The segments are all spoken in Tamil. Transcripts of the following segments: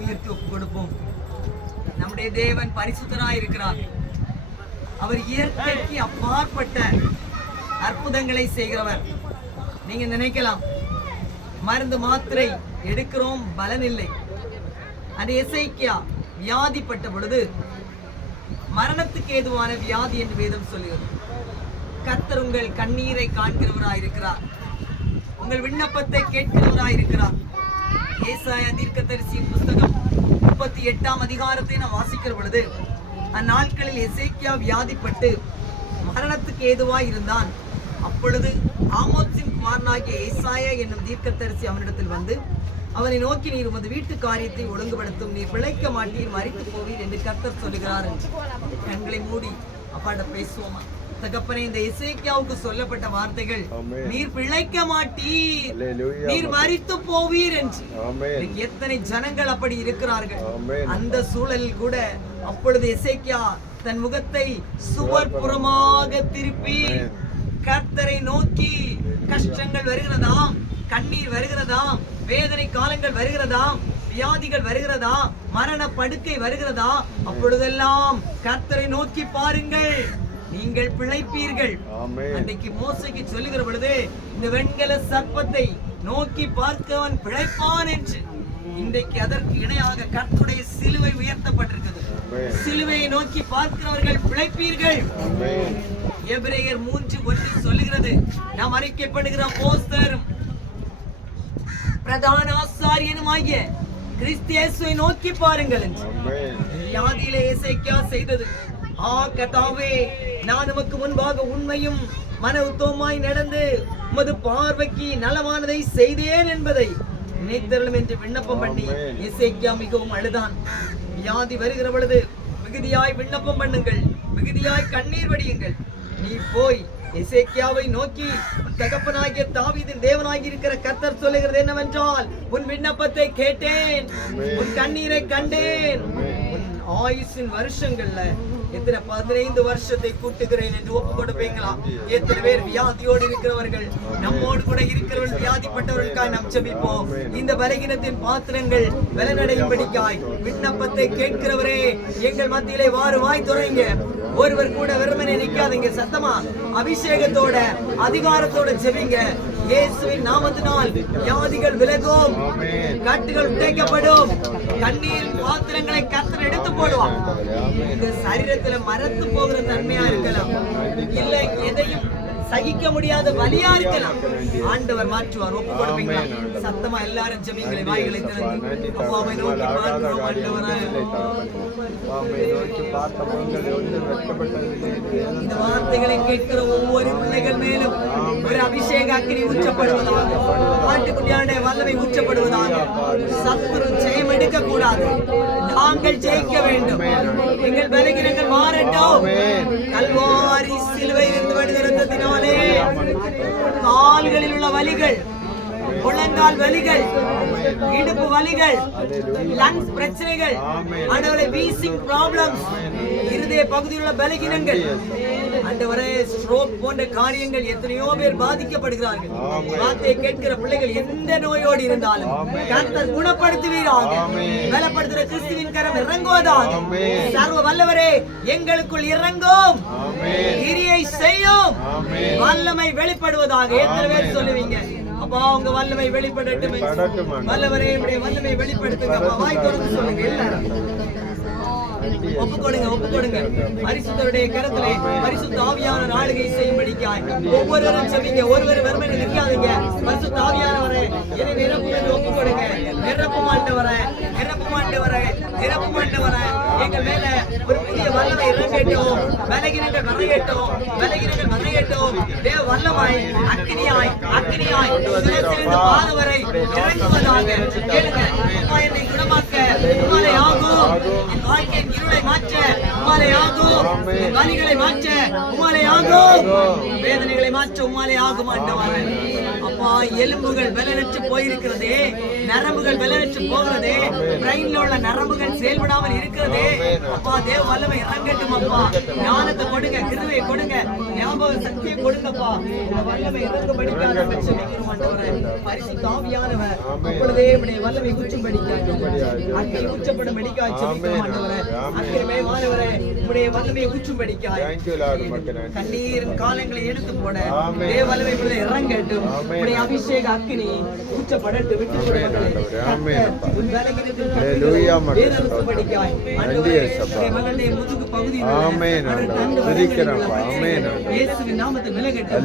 உயர்த்தி ஒப்பு கொடுப்போம். நம்முடைய தேவன் பரிசுத்தராய் இருக்கிறார். அவர் இயற்கைக்கு அப்பாற்பட்ட அற்புதங்களை செய்கிறவர். நீங்க நினைக்கலாம், மருந்து மாத்திரை எடுக்கிறோம், பலன் இல்லை. அந்த எசேக்கியா வியாதிப்பட்ட பொழுது மரணத்துக்கு ஏதுவான வியாதி என்று வேதம் சொல்லுகிறது. கர்த்தர் உங்கள் கண்ணீரை காண்கிறவராய் இருக்கிறார், உங்கள் விண்ணப்பத்தை கேட்கிறவராய் இருக்கிறார். ஏசாயா தீர்க்கதரிசியின் புஸ்தகம் 38ஆம் அதிகாரத்தை நாம் வாசிக்கிற பொழுது, அந்நாட்களில் எசேக்கியா வியாதிப்பட்டு மரணத்துக்கு ஏதுவாய் இருந்தான். அப்பொழுது ஆமோத்சின் குமாரனாகிய ஏசாயா என்னும் தீர்க்கதரிசி அவனிடத்தில் வந்து அவனை நோக்கி, நீர் உமது வீட்டு காரியத்தை ஒழுங்குபடுத்தும், நீர் பிழைக்க மாட்டீர், மரித்து போவீர் என்று கர்த்தர் சொல்லுகிறார் என்று. கண்களை மூடி அப்பாட்ட பேசுவோமா? தகப்பனே, இந்த எசேக்கியாவுக்கு சொல்லப்பட்ட வார்த்தைகள், நீர் பிழைக்க மாட்டீர், நீர் மரித்து போவீர் என்று. எத்தனை ஜனங்கள் அப்படி இருக்கிறார்கள். அந்த சூழலில் கூட அப்பொழுது எசேக்கியா தன் முகத்தை சுவர்புறமாக திருப்பி கர்த்தரை நோக்கி, கஷ்டங்கள் வருகிறதா, கண்ணீர் வருகிறதா, வேதனை காலங்கள் வருகிறதா, வியாதிகள் வருகிறதா, மரண படுக்கை வருகிறதா, அப்பொழுதெல்லாம் கர்த்தரை நோக்கி பாருங்கள், நீங்கள் பிழைப்பீர்கள். அன்றைக்கு மோசேக்கு சொல்லுகிற பொழுது, இந்த வெண்கல சர்ப்பத்தை நோக்கி பார்க்கவன் பிழைப்பான் என்று. இன்றைக்கு அதற்கு இணையாக கர்த்தருடைய சிலுவை உயர்த்தப்பட்டிருக்கிறது. சிலுவையை நோக்கி பார்க்கிறவர்கள் பிழைப்பீர்கள். எபிரேயர் 3:1 சொல்லுகிறது, நாம் அறிக்கைப்படுகிற போஸ்தரும் பிரதான ஆசாரியனுமாகிய கிறிஸ்து இயேசுவை நோக்கி பாருங்கள் என்று. வியாதியிலே எசேக்கியா செய்தது, கர்த்தாவே, நான் உமக்கு முன்பாக உண்மையும் மன உத்தமமாய் நடந்து உமது பார்வைக்கு நலமானதை செய்தேன் என்பதை நினைத்தருளும் என்று விண்ணப்பம் பண்ணி எசேக்கியா மிகவும் அழுதான். வியாதி வருகிற பொழுது மிகுதியாய் விண்ணப்பம் பண்ணுங்கள், மிகுதியாய் கண்ணீர் வடியுங்கள். நீ போய் எசேக்கியாவை நோக்கி, உன் தகப்பனாகிய தாவீதின் தேவனாகி இருக்கிற கர்த்தர் சொல்லுகிறது என்னவென்றால், உன் விண்ணப்பத்தை கேட்டேன், உன் கண்ணீரை கண்டேன். உன் ஆயுசின் வருஷங்கள்ல எத்தனை 15 வருஷத்தை கூட்டுகிறேன் என்று ஒப்பு கொடுப்பீங்களா? எத்தனை பேர் வியாதியோடு இருக்கிறவர்கள், நம்மோடு கூட இருக்கிறவர்கள், வியாதிப்பட்டவர்களுக்காக நாம் ஜெபிப்போம். இந்த பலகீனத்தின் பாத்திரங்கள் பலனடையும்படிக்காய் விண்ணப்பத்தை கேட்கிறவரே, எங்கள் மத்தியிலே வாய் துறைங்க. ஒருவர் கூட வெறுமனே நிக்காதீங்க, சத்தமா அபிஷேகத்தோட அதிகாரத்தோட ஜெபிங்க. இயேசுவின் நாமத்தினால் வியாதிகள் விலகும், கட்டுகள் உடைக்கப்படும், கண்ணீர் பாத்திரங்களை கர்த்தர் எடுத்து போடுவார். இந்த சரீரத்துல மரத்து போகிற தன்மையா இருக்கலாம், இல்ல எதையும் சகிக்க முடியாத வலியா இருக்கலாம், ஆண்டவர் மாற்றுவார். ஒப்பு கொடுப்பீங்களா? சத்தமா எல்லாரும் ஜெபிங்களை வாய்களை திறந்து அப்பாவை நோக்கி பார்க்கிறோம். ஆண்டவரே, இந்த வார்த்தைகளை கேட்கிற ஒவ்வொரு பிள்ளைகள் மேலும் ஒரு அபிஷேக அக்கினி ஊற்றப்படுவதாக, ஆட்டுக்குட்டியாருடைய வல்லமை ஊற்றப்படுவதாக. சத்துரு ஜெயம் எடுக்க கூடாது, நாங்கள் ஜெயிக்க வேண்டும். எங்கள் பலகீனங்கள் மாறட்டும். கல்வாரி சிலுவையிலிருந்து வருகிற இரத்தத்தினாலே கால்களில் உள்ள வலிகள், முழங்கால் வலிகள், இடுப்பு வலிகள், லங்ஸ் பிரச்சனைகள், ஆண்டவரே வீசிங் ப்ராப்ளம்ஸ், இருதய பகுதியில் உள்ள பலகீனங்கள், ஆண்டவரே ஸ்ட்ரோக் போன்ற காரியங்கள், எத்தனையோ பேர் பாதிக்கப்படுகிறார்கள். வார்த்தையை கேட்கிற பிள்ளைகள் எந்த நோயோடு இருந்தாலும் கர்த்தர் குணப்படுத்துவீராக. பலப்படுத்துகிற கிறிஸ்துவின் கரம் இறங்குவதாக. சர்வ வல்லவரே, எங்களுக்குள் இறங்கும், கிரியை செய்யும், வல்லமை வெளிப்படுவதாக. எத்தனை பேர் சொல்லுவீங்க? அப்பா, உங்க வல்லமை வெளிப்படட்டும். வல்லவரே, வல்லமை வெளிப்படுத்துங்க. வாய் திறந்து சொல்லுங்க. எல்லாரும் ஒப்பு கொடுங்க. பரிசுத்தருடைய கரத்திலே பரிசுத்த ஆவியானவர் ஆளுகை செய்யும்படிக்காய் ஒவ்வொருவரும் ஜெபிங்க. ஒருவர் வெறுமனே நிற்காதீங்க. பரிசுத்த ஆவியானவரே, என்னை நிரப்பும் என்று ஒப்பு கொடுங்க. நிரப்பும் ஆண்டவரே, எங்கள் மேல ஒரு புதிய வல்லமை இறங்கட்டும். விலகினங்கள் மறையட்டும். தேவ வல்லமாய் அக்கினியாய் சிரசிலிருந்து பாதம் வரை இறங்குவதாக. கேளுங்க. என்னை குணமாக்க உம்மாலே ஆகும். என் வாழ்க்கையின் இருளை மாற்ற உம்மாலே ஆகும். என் வலிகளை மாற்ற உம்மாலே ஆகும். வேதனைகளை மாற்ற உம்மாலே ஆகும். ஆண்டவரே, அப்பா எலும்புகள் பலனற்று போயிருக்கிறதே, நரம்புகள் பலனற்று போகிறதே, பிரெயின்ல உள்ள நரம்புகள் செயல்படாமல் இருக்கிறதே. அப்பா தேவ வல்லமை இறங்கட்டும். அப்பா ஞானத்தை கொடுங்க, கிருபையை கொடுங்க, ஞாபக சக்தியை கொடுங்கப்பா. இந்த வல்லமை இறங்கும்படிக்காக ஜெபிக்கிறோம் ஆண்டவரே. பரிசுத்த ஆவியானவர் அப்பொழுதே உம்முடைய வல்லமை ஊற்றும்படிக்காக, அக்கினி ஊற்றப்படும்படிக்காக ஜெபிக்கிறோம் ஆண்டவரே. அக்கினிமே வானவரே உம்முடைய வல்லமையை ஊற்றும்படிக்காக, கண்ணீரின் காலங்களை எடுத்து போட தேவ வல்லமை இப்பொழுது இறங்கட்டும். உம்முடைய அபிஷேக அக்கினி ஊற்றப்படட்டும். விட்டு கொடுங்கள் உன் பலகீனத்தில் வேறறுக்கும்படிக்காக ஆண்டவரே உம்முடைய மகனுடைய முதுகு பகுதியில் இயேசுவின் நாமத்தில் விலகட்டும்.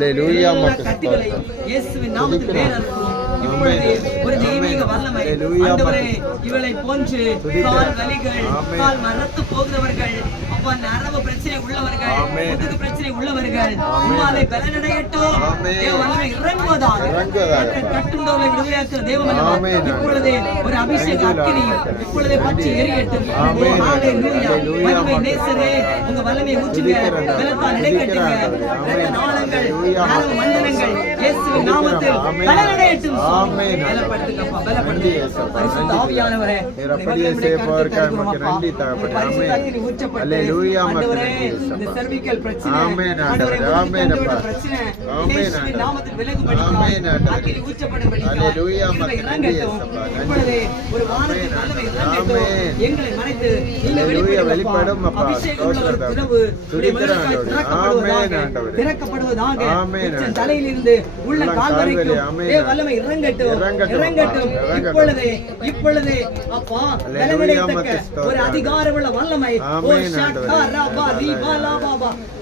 கட்டுகளை இயேசுவின் நாமத்தில் வேறறுக்கிறோம். இப்பொழுது ஒரு தெய்வீக வல்லமை ஆண்டவரே இவளை போன்று கால் வலிகள், கால் மரத்து போகிறவர்கள், அப்பா நரம்பு பிரச்சனை உள்ளவர்கள், முதுகு பிரச்சனை உள்ளவர்கள் உம்மாலே பலனடையட்டும். தேவ வல்லமை இறங்குவதாக, கட்டுண்டவர்களை விடுதலையாக்குற தேவ வல்லமை இப்பொழுதே ஒரு அபிஷேக அக்கினி இப்பொழுதே பற்றி எரியட்டும். வல்லமை நேசரே உங்க வல்லமை ஊற்றுங்க, பலத்தால் இடைக்கட்டுங்க. இரத்த நாளங்கள், நரம்பு மண்டலங்கள் இயேசுவின் நாமத்தில் பலனடையட்டும். பலப்படுத்துங்கப்பா, பலப்படுத்துங்க. பரிசுத்த ஆவியானவரே இந்த cervical பிரச்சனை, ஆண்டவரே பிரச்சனை இயேசுவின் நாமத்தில் விலகும்படிக்காக அக்கினி ஊற்றப்படும்படிக்காக இறங்கட்டும். இப்பொழுதே ஒரு வானத்தின் வல்லமை இறங்கட்டும். எங்களை மறைத்து நீங்க வெளிப்படும் அபிஷேகம் உள்ள ஒரு திறவு திறக்கப்படுவதாக. தலையிலிருந்து உள்ள கால் வரைக்கும் வல்லமை இறங்கட்டும், இறங்கட்டும். இப்பொழுதே அப்பா பலனடையத்தக்க ஒரு அதிகாரமுள்ள வல்லமை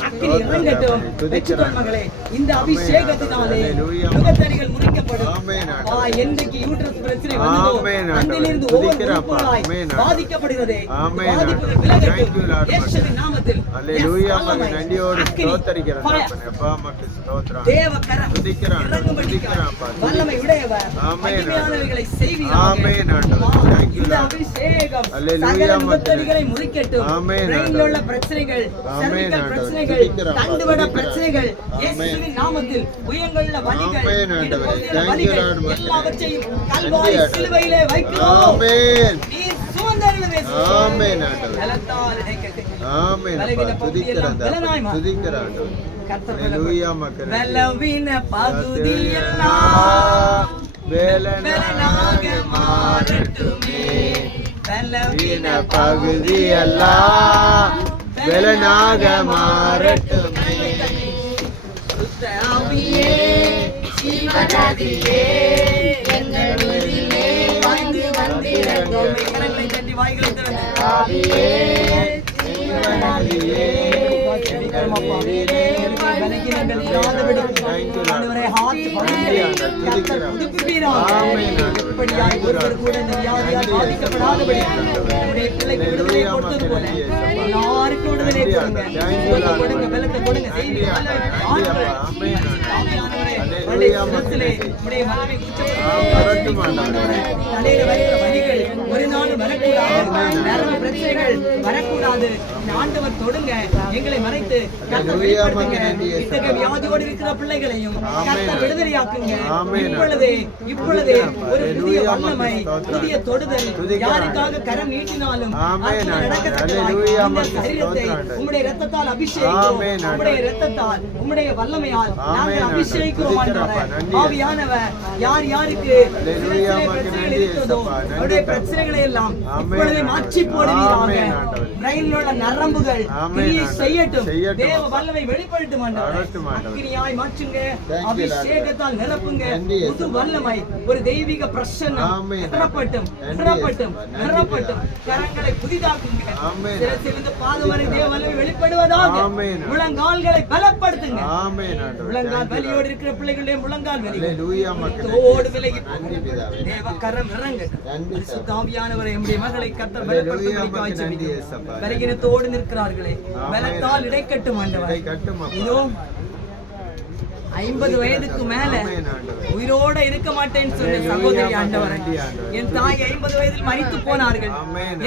அக்கினி இறங்கட்டும். வெற்றிகொள் மகளே, இந்த அபிஷேகத்தினாலே நுகத்தடிகள் முறிக்கப்படும். என்றைக்கு யூட்ரஸ் பிரச்சனை வந்ததோ அன்றிலிருந்து ஒவ்வொரு உறுப்புகளாய் பாதிக்கப்படுகிறதே, பாதிப்புகள் விலகட்டும் இயேசுவின் நாமத்தில். தேவ கரம் இறங்கும்படிக்காக வல்லமை உடையவர் மகிமையானவைகளை செய்வீராக. இந்த அபிஷேகம் சகல நுகத்தடிகளை முறிக்கட்டும். பிரெயின்ல உள்ள பிரச்சனைகள், cervical பிரச்சனைகள், தண்டுவட பிரச்சனைகள் இயேசுவின் நாமத்தில், உயர்ந்துள்ள வலிகள், இடுப்புகளில் வலிகள் எல்லாவற்றையும் கல்வாரி சிலுவையிலே வைக்கிறோம். நீர் சுமந்தருளுமே. ஆமென் ஆண்டவரே. பலத்தால் இடைக்கட்டு. ஆமென். பலவீன பகுதியெல்லாம் பலனாய் மாறும். ஹல்லேலூயா மக்களே. பலவீன பகுதியெல்லாம் பலனாக மாறட்டுமே. பலவீன பகுதியெல்லாம் பலனாக மாறட்டுமே. சுத்த ஆவியே, ஜீவநதியே, எங்கள் உயிரிலே வாழ்ந்து வந்திருக்கும். கரங்களை தட்டி வாய்களை திறந்து ஆவியே, ஜீவநதியே, எங்கள் உயிரிலே பலகீனங்கள் இல்லாதபடி ஆண்டவரே ஹார்ட் கர்த்தர் புதுப்பிப்பீராக. இப்படியாய் ஒருவர் கூட இந்த வியாதியால் பாதிக்கப்படாதபடி நம்முடைய பிள்ளைக்கு விடுதலை கொடுத்தது போல எல்லாருக்கும் விடுதலை கொடுங்க. கொடுங்க, பலத்தை கொடுங்க. செய்தி ஒரு நாள் வரக்கூடாது, நரம்பு பிரச்சனைகள் வரக்கூடாது. ஆண்டவர் தொடுங்க, எங்களை மறைத்து கர்த்தர் வெளிப்படுத்துங்க. இத்தகைய வியாதியோடு இருக்கிற பிள்ளைகளையும் கர்த்தர் விடுதலையாக்குங்க. இப்பொழுதே ஒரு புதிய வல்லமை, புதிய தொடுதல் யாருக்காக கரம் நீட்டினாலும் சரீரத்தை உம்முடைய இரத்தத்தால் அபிஷேகிக்கிறோம். உம்முடைய இரத்தத்தால், உம்முடைய வல்லமையால் நாங்கள் அபிஷேகிக்கிறோம். ஆவியானவர் யார் யாருக்கு பிரச்சனைகள் இருக்கிறதோ அவருடைய பிரச்சனைகளை எல்லாம் இப்பொழுதே மாற்றி போடுவீராக. பிரெயினில் உள்ள நரம்புகள் கிரியை செய்யட்டும். தேவ வல்லமை வெளிப்படட்டும். அக்கினியாய் மாற்றுங்க, அபிஷேகத்தால் நிரப்புங்க. புது வல்லமை, ஒரு தெய்வீக பிரசன்னம் நிரப்பட்டும், நிரப்பட்டும், நிரப்பட்டும். கரங்களை புதிதாக்குங்க. சிறசிலிருந்து பாதம் வரை தேவ வல்லமை வெளிப்படுவதாக. முழங்கால்களை பலப்படுத்துங்க. முழங்கால் வலியோடு இருக்கிற பிள்ளைகளுடைய முழங்கால் வலி தோடு விலகி தேவ கரம் இறங்கட்டும். பரிசுத்த ஆவியானவரே, நம்முடைய மகளை கர்த்தர் பலப்படுத்தும்படிக்காக ஜெபிக்கிறோம். பலகீனத்தோடு நிற்கிறார்களே, பலத்தால் இடைக்கட்டும் ஆண்டவரே. இதோ 50 வயதுக்கு மேல உயிரோட இருக்க மாட்டேன்னு சொன்ன சகோதரி ஆண்டவரே, என் தாய் 50 வயதில் மரித்து போனார்கள்,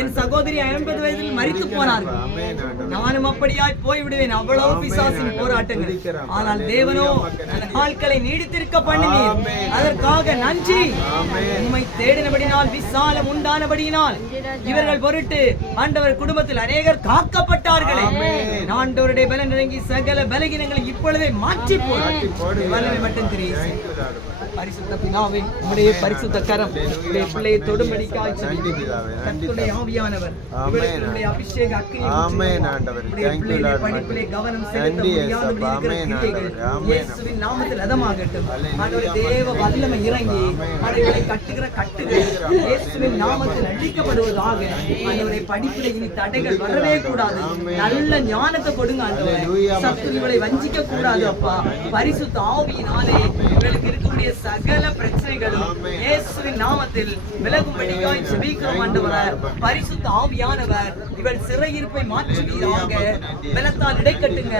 என் சகோதரி 50 வயதில் மரித்து போனார்கள். நானும் அப்படியாய் போய்விடுவேன். அவ்வளவு பிசாசின் போராட்டங்கள். ஆனால் தேவனோ அந்த நாட்களை நீடித்திருக்க பண்ணினீர். அதற்காக நன்றி. உம்மை தேடினபடினால், விசாலம் உண்டானபடியினால் இவர்கள் பொருட்டு ஆண்டவர் குடும்பத்தில் அநேகர் காக்கப்பட்டார்களே. ஆண்டவருடைய பலன் இறங்கி சகல பலகீனங்களை இப்பொழுதே மாற்றி போடு. வல்லமை மட்டும் தெரியும். பரிசுத்த பிதாவே, உம்முடைய பரிசுத்த கரம் உம்முடைய பிள்ளையை தொடும்படிக்காய் கர்த்தருடைய ஆவியானவர் இவர்களுடைய அபிஷேக அக்கினி உம்முடைய பிள்ளையை படிப்பிலே கவனம் செலுத்த முடியாதபடி இருக்கிற கிரியைகள் இயேசுவின் நாமத்தில் அதமாகட்டும். ஆண்டவரே, தேவ வல்லமை இறங்கி அவைகளை கட்டுகிற கட்டுகள் இயேசுவின் நாமத்தில் அழிக்கப்படுவதாக. ஆண்டவரே, படிப்பிலே இனி தடைகள் வரவே கூடாது. நல்ல ஞானத்தை கொடுங்க ஆண்டவரே. சத்துருவை வஞ்சிக்க கூடாது அப்பா. பரிசுத்த ஆவியினாலே இவர்களுக்கு இருக்கக்கூடிய சகல பிரச்சனைகளும் இயேசுவின் நாமத்தில் விலகும்படியாய் ஜெபிக்கிறோம் ஆண்டவரே. பரிசுத்த ஆவியானவர் இவள் சிறையிருப்பை மாற்றுவீராக. பலத்தால் இடைக்கட்டுங்க.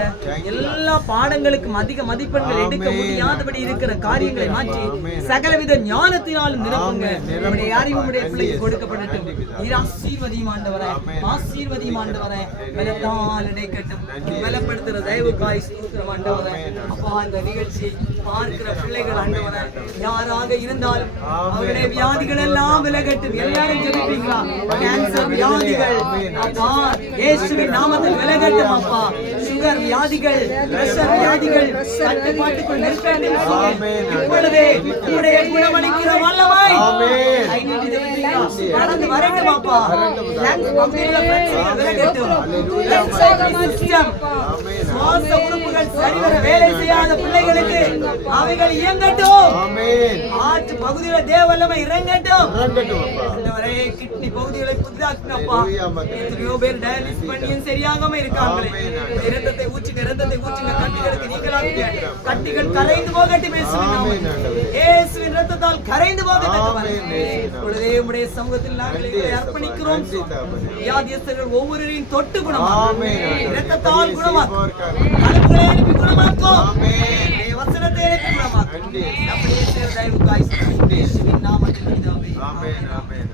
எல்லா பாடங்களுக்கும் அதிக மதிப்பெண்கள் எடுக்க முடியாதபடி இருக்கிற காரியங்களை மாற்றி சகலவித ஞானத்தினாலும் நிரப்புங்க. நம்முடைய அறிவு உம்முடைய பிள்ளைக்கு கொடுக்கப்படட்டும். நீர் ஆசீர்வதியும் ஆண்டவரே, ஆசீர்வதியும் ஆண்டவரே. பலத்தால் இடைக்கட்டும். பலப்படுத்துகிற தயவுக்காய் ஸ்தோத்திரம் ஆண்டவரே. அப்பா, இந்த நிகழ்ச்சி பார்க்கிற பிள்ளைகள் ஆண்டவரே யாராக இருந்தாலும் அவருடைய வியாதிகள் எல்லாம் விலகட்டும். எல்லாரும் ஜெபிப்பீங்களா? கேன்சர் வியாதிகள் அப்பா இயேசுவின் நாமத்தில் விலகட்டும் அப்பா. சுகர் வியாதிகள், பிரஷர் வியாதிகள் கட்டுப்பாட்டுக்குள் நிற்கட்டும். இப்பொழுதே உம்முடைய குணமளிக்கிற வல்லமை நடந்து வரட்டும் அப்பா. சுவாச உறுப்புகள் சரிவர வேலை செய்யாத பிள்ளைகளுக்கு அவைகள் இயங்கட்டும். ஆற்று பகுதியில தேவ வல்லமை இறங்கட்டும். கிட்னி பகுதிகளை புதிதாக்குனப்பா. எத்தனையோ பேர் டயாலிசிஸ் பண்ணியும் சரியாகாம இருக்காங்களே. இரத்தத்தை ஊற்றுங்க, இரத்தத்தை ஊற்றுங்க. கட்டிகளுக்கு நீங்களாக்குங்க. கட்டிகள் கரைந்து போகட்டும். இயேசுவின் இரத்தத்தால் கரைந்து போகட்டும். இப்பொழுதே உம்முடைய சமூகத்தில் நாங்கள் இதை அர்ப்பணிக்கிறோம். வியாதியஸ்தர்கள் ஒவ்வொருவரையும் தொட்டு குணமாக்கும். இரத்தத்தால் குணமாக்கும். அனுப்புகளை அனுப்பி குணமாக்கும். வசனத்தை குணமாக்கும். நம்முடைய தயவுக்காய் இயேசுவின் நாமத்தில் பிதாவே. ஆமென்.